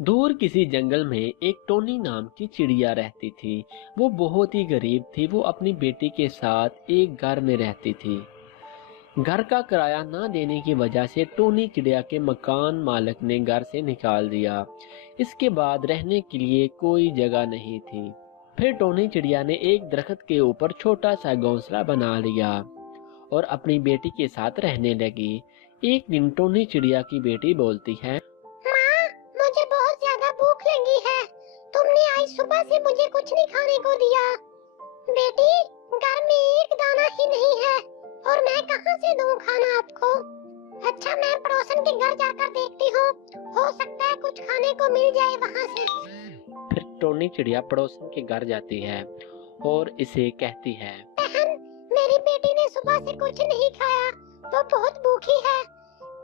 दूर किसी जंगल में एक टोनी नाम की चिड़िया रहती थी। वो बहुत ही गरीब थी। वो अपनी बेटी के साथ एक घर में रहती थी। घर का किराया ना देने की वजह से टोनी चिड़िया के मकान मालिक ने घर से निकाल दिया। इसके बाद रहने के लिए कोई जगह नहीं थी। फिर टोनी चिड़िया ने एक दरख्त के ऊपर छोटा सा घोंसला बना लिया और अपनी बेटी के साथ रहने लगी। एक दिन टोनी चिड़िया की बेटी बोलती है, माँ, मुझे बहुत ज्यादा भूख लगी है। तुमने आज सुबह से मुझे कुछ नहीं खाने को दिया। बेटी, घर में एक दाना ही नहीं है और मैं कहाँ से दूँ खाना आपको। अच्छा, मैं पड़ोसन के घर जाकर देखती हूँ, हो सकता है कुछ खाने को मिल जाए वहाँ से। फिर टोनी चिड़िया पड़ोसन के घर जाती है और इसे कहती है, बहन, मेरी बेटी ने सुबह से कुछ नहीं खाया, वो बहुत भूखी है।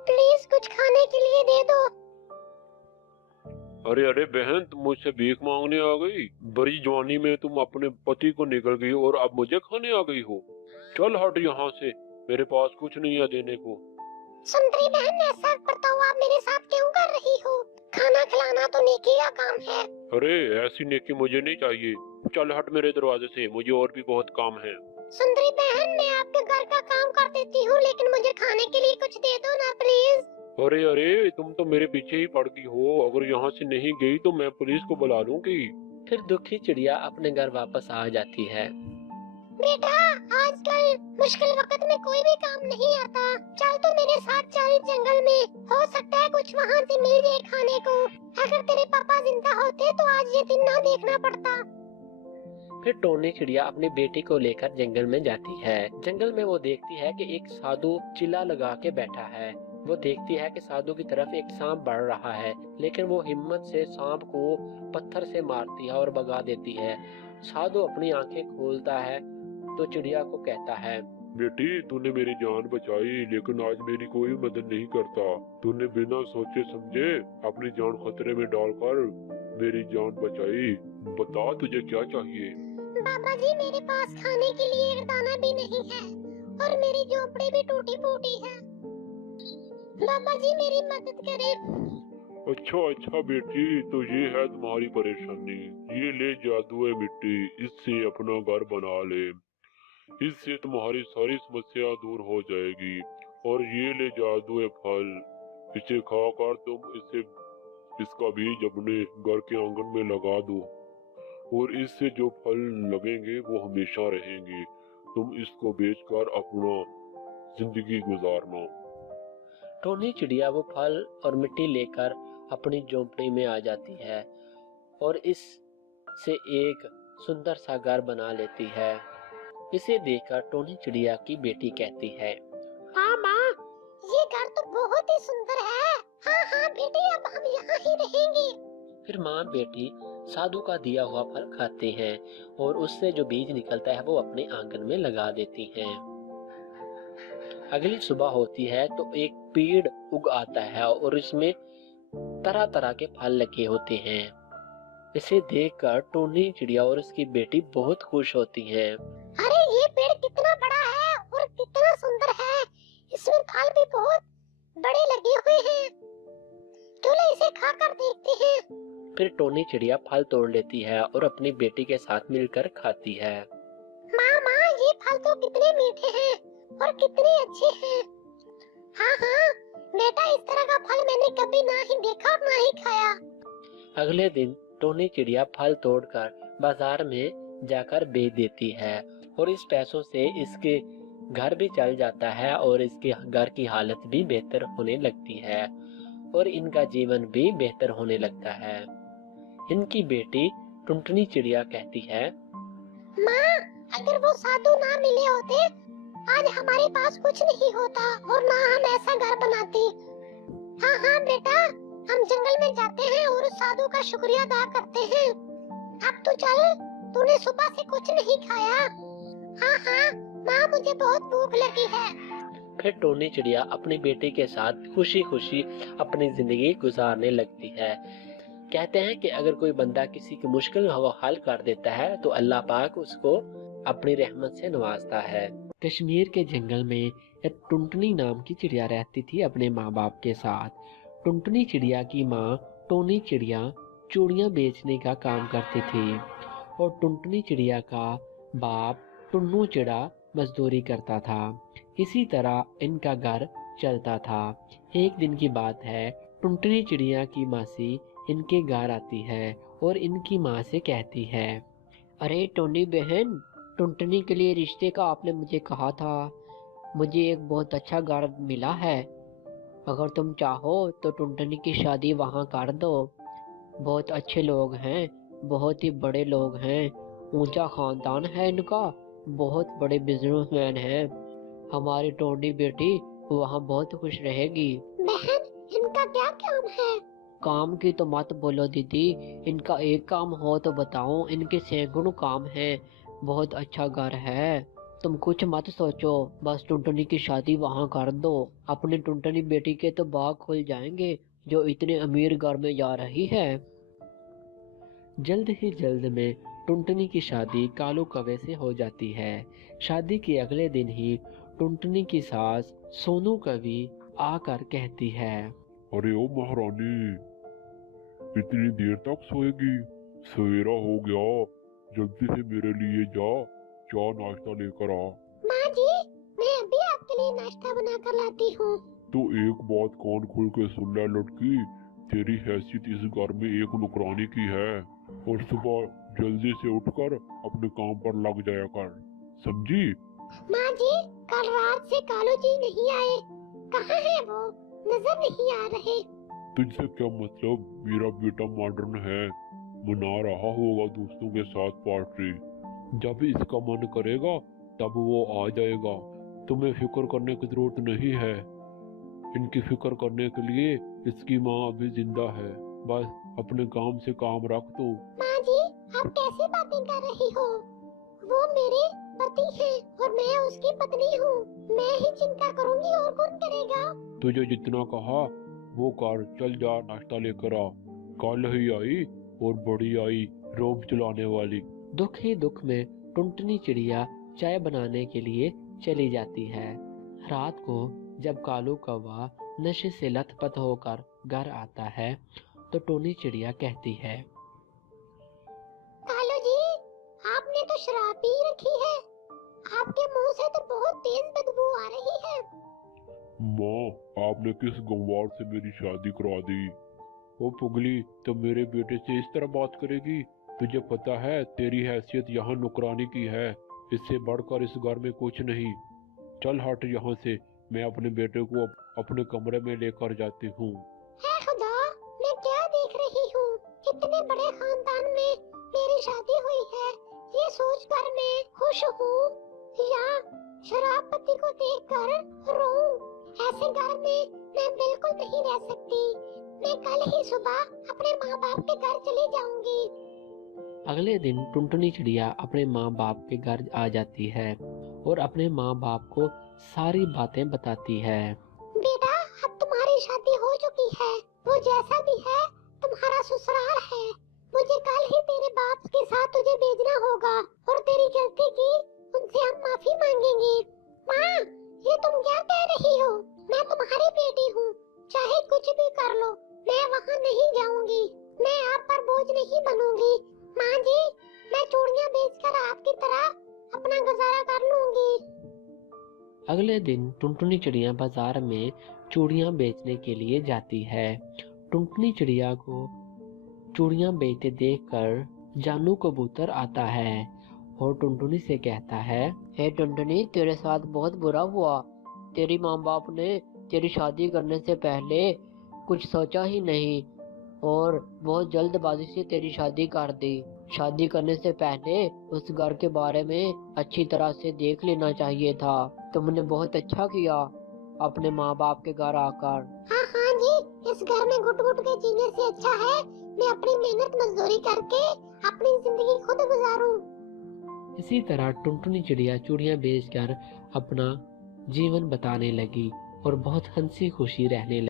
प्लीज कुछ खाने के लिए दे दो। अरे अरे बहन, तुम मुझसे भीख मांगने आ गई? बड़ी जवानी में तुम अपने पति को निकल गई और अब मुझे खाने आ गई हो। चल हट यहाँ से, मेरे पास कुछ नहीं है देने को। सुंदरी बहन, ऐसा बर्ताव आप मेरे साथ क्यों कर रही हो? खाना खिलाना तो नेकी का काम है। अरे ऐसी नेकी मुझे नहीं चाहिए। चल हट मेरे दरवाजे से, मुझे और भी बहुत काम है। सुंदरी बहन, मैं आपके घर का काम कर देती हूँ, लेकिन मुझे खाने के लिए कुछ दे दो ना प्लीज। अरे अरे, तुम तो मेरे पीछे ही पड़ गई हो। अगर यहाँ से नहीं गई तो मैं पुलिस को बुला लूंगी। फिर दुखी चिड़िया अपने घर वापस आ जाती है। बेटा, आजकल मुश्किल वक्त में कोई भी काम नहीं आता। चल तो मेरे साथ चल जंगल में, हो सकता है कुछ वहाँ से मिल जाए खाने को। अगर तेरे पापा जिंदा होते तो आज ये दिन ना देखना पड़ता। फिर टोनी चिड़िया अपनी बेटी को लेकर जंगल में जाती है। जंगल में वो देखती है कि एक साधु चिल्ला लगा के बैठा है। वो देखती है कि साधु की तरफ एक सांप बढ़ रहा है, लेकिन वो हिम्मत से सांप को पत्थर से मारती है और भगा देती है। साधु अपनी आंखें खोलता है तो चिड़िया को कहता है, बेटी, तूने मेरी जान बचाई, लेकिन आज मेरी कोई मदद नहीं करता। तूने बिना सोचे समझे अपनी जान खतरे में डालकर मेरी जान बचाई। बता तुझे क्या चाहिए? बाबा जी, मेरे पास खाने के लिए एक दाना भी नहीं है और मेरी झोपड़ी भी टूटी फूटी है। बाबा जी, मेरी मदद करें। अच्छा बेटी, तो ये है तुम्हारी परेशानी। ये ले जादू है मिट्टी, इससे अपना घर बना ले। इससे तुम्हारी सारी समस्या दूर हो जाएगी। और ये ले जादू है फल, इसे खाकर तुम इसका बीज अपने घर के आंगन में लगा दो और इससे जो फल लगेंगे वो हमेशा रहेंगे। तुम इसको बेचकर अपना जिंदगी गुजारना। टोनी चिड़िया वो फल और मिट्टी लेकर अपनी झोंपड़ी में आ जाती है और इससे एक सुंदर सा घर बना लेती है। इसे देखकर टोनी चिड़िया की बेटी कहती है, हाँ माँ, ये घर तो बहुत ही सुंदर है। हाँ हाँ बेटी, अब हम यहाँ ही रहेंगे। फिर माँ बेटी साधु का दिया हुआ फल खाते हैं और उससे जो बीज निकलता है वो अपने आंगन में लगा देती हैं। अगली सुबह होती है तो एक पेड़ उग आता है और इसमें तरह तरह के फल लगे होते हैं। इसे देखकर टोनी चिड़िया और उसकी बेटी बहुत खुश होती हैं। अरे, ये पेड़ कितना बड़ा है और कितना सुंदर है। इसमें फल भी बहुत बड़े लगे हुए हैं। चलो इसे खाकर देखते हैं। फिर टोनी चिड़िया फल तोड़ लेती है और अपनी बेटी के साथ मिलकर खाती है। माँ, ये फल तो कितने मीठे हैं और कितने अच्छे हैं। हाँ हाँ बेटा, इस तरह का फल मैंने कभी ना ही देखा और ना ही खाया। अगले दिन टोनी चिड़िया फल तोड़कर बाजार में जाकर बेच देती है और इस पैसों से इसके घर भी चल जाता है और इसके घर की हालत भी बेहतर होने लगती है और इनका जीवन भी बेहतर होने लगता है। इनकी बेटी टुनटुनी चिड़िया कहती है, माँ, अगर वो साधु ना मिले होते, आज हमारे पास कुछ नहीं होता और ना हम ऐसा घर बनाते। हाँ हाँ बेटा, हम जंगल में जाते हैं और उस साधु का शुक्रिया अदा करते हैं। अब तो चल, तूने सुबह से कुछ नहीं खाया। हाँ हाँ माँ, मुझे बहुत भूख लगी है। फिर टोनी चिड़िया अपनी बेटी के साथ खुशी खुशी अपनी जिंदगी गुजारने लगती है। कहते हैं कि अगर कोई बंदा किसी की मुश्किल को हल कर देता है तो अल्लाह पाक उसको अपनी रहमत से नवाजता है। कश्मीर के जंगल में एक टुनटुनी नाम की चिड़िया रहती थी अपने माँ बाप के साथ। टुनटुनी चिड़िया की माँ टोनी चिड़िया चूड़ियाँ बेचने का काम करती थी और टुनटुनी चिड़िया का बाप टुन्नू चिड़ा मजदूरी करता था। इसी तरह इनका घर चलता था। एक दिन की बात है, टुनटुनी चिड़िया की मासी इनके घर आती है और इनकी माँ से कहती है, अरे टोनी बहन, टुनटुनी के लिए रिश्ते का आपने मुझे कहा था। मुझे एक बहुत अच्छा घर मिला है। अगर तुम चाहो तो टुनटुनी की शादी वहाँ कर दो। बहुत अच्छे लोग हैं, बहुत ही बड़े लोग हैं, ऊंचा खानदान है इनका, बहुत बड़े बिजनेसमैन हैं। हमारी टोनी बेटी वहाँ बहुत खुश रहेगी। बहन, इनका क्या काम है? काम की तो मत बोलो दीदी, इनका एक काम हो तो बताओ, इनके सैकड़ों काम हैं। बहुत अच्छा घर है, तुम कुछ मत सोचो, बस टुनटुनी की शादी वहाँ कर दो। अपनी टुनटुनी बेटी के तो बाग खुल जाएंगे जो इतने अमीर घर में जा रही है। जल्द ही जल्द में टुनटुनी की शादी कालू कौवे से हो जाती है। शादी के अगले दिन ही टुनटुनी की सास सोनू कवि आकर कहती है, अरे ओ महारानी, इतनी देर तक सोएगी? सवेरा हो गया, जल्दी से मेरे लिए जा, चाय नाश्ता लेकर आ। माँ जी, मैं अभी आपके लिए नाश्ता बना कर लाती हूँ। तो एक बात कान खोल के सुन ले लड़की, तेरी हैसियत इस घर में एक नौकरानी की है और सुबह जल्दी से उठकर अपने काम पर लग जाया कर, समझी? माँ जी, कल रात से कालू जी नहीं आए, कहाँ है वो? नजर नहीं आ रहे। तुझसे क्या मतलब? मेरा बेटा मॉडर्न है, मना रहा होगा दोस्तों के साथ पार्टी। जब इसका मन करेगा तब वो आ जाएगा। तुम्हें फिक्र करने की जरूरत नहीं है। इनकी फिक्र करने के लिए इसकी माँ अभी जिंदा है। बस अपने काम से काम रख दो। माँ जी, आप कैसी बातें कर रही हो? वो मेरे पति हैं और मैं उसकी पत्नी हूँ। मैं ही चिंता करूँगी और कौन करेगा? तुझे जितना कहा वो कर, चल जा नाश्ता लेकर आ। कल ही आई और बड़ी आई रोब चलाने वाली। दुख ही दुख में टुनटुनी चिड़िया चाय बनाने के लिए चली जाती है। रात को जब कालू कौवा नशे से लथपथ होकर घर आता है तो टोनी चिड़िया कहती है, कालू जी, आपने तो शराब पी रखी है। आपके मुंह से तो बहुत तेज बदबू आ रही है। माँ, आपने किस गंवार से मेरी शादी करा दी? वो पुगली तो मेरे बेटे से इस तरह बात करेगी? तुझे पता है तेरी हैसियत यहाँ नौकरानी की है, इससे बढ़कर इस घर में कुछ नहीं। चल हट यहाँ से, मैं अपने बेटे को अपने कमरे में लेकर जाती हूँ। है खुदा, मैं क्या देख रही हूँ? इतने बड़े खानदान में मेरी शादी हुई है, ये सोचकर मैं खुश हूँ या शराब पति को देखकर रोऊं? ऐसे घर में मैं बिल्कुल नहीं रह सकती। मैं कल ही सुबह अपने माँ बाप के घर चली जाऊंगी। अगले दिन टुनटुनी चिड़िया अपने माँ बाप के घर आ जाती है और अपने माँ बाप को सारी बातें बताती है। बेटा, अब तुम्हारी शादी हो चुकी है। वो जैसा भी है तुम्हारा ससुराल है। मुझे कल ही तेरे बाप के साथ तुझे भेजना होगा और तेरी गलती की उनसे हम माफी मांगेंगे। माँ, ये तुम क्या कह रही हो? मैं तुम्हारी बेटी हूँ, चाहे कुछ भी कर लो, मैं वहाँ नहीं जाऊंगी। मैं आप पर बोझ नहीं बनूंगी। माँ जी, मैं चूड़ियाँ बेचकर आपकी तरह अपना गुजारा कर लूंगी। अगले दिन टुनटुनी चिड़िया बाजार में चूड़ियाँ बेचने के लिए जाती है। टुनटुनी चिड़िया को चूड़ियाँ बेचते देखकर जानू कबूतर आता है और टुनटुनी से कहता है, हे टुनटुनी, तेरे साथ बहुत बुरा हुआ। तेरी माँ बाप ने तेरी शादी करने से पहले कुछ सोचा ही नहीं और बहुत जल्दबाजी से तेरी शादी कर दी। शादी करने से पहले उस घर के बारे में अच्छी तरह से देख लेना चाहिए था। तुमने बहुत अच्छा किया अपने माँ बाप के घर आकर। हाँ हाँ जी, इस घर में घुट घुट के जीने से अच्छा है मैं अपनी मेहनत मजदूरी करके अपनी जिंदगी खुद गुजारूं। इसी तरह टुनटुनी चिड़िया चूड़ियाँ बेचकर अपना जीवन बताने लगी और बहुत हंसी खुशी रहने लगी।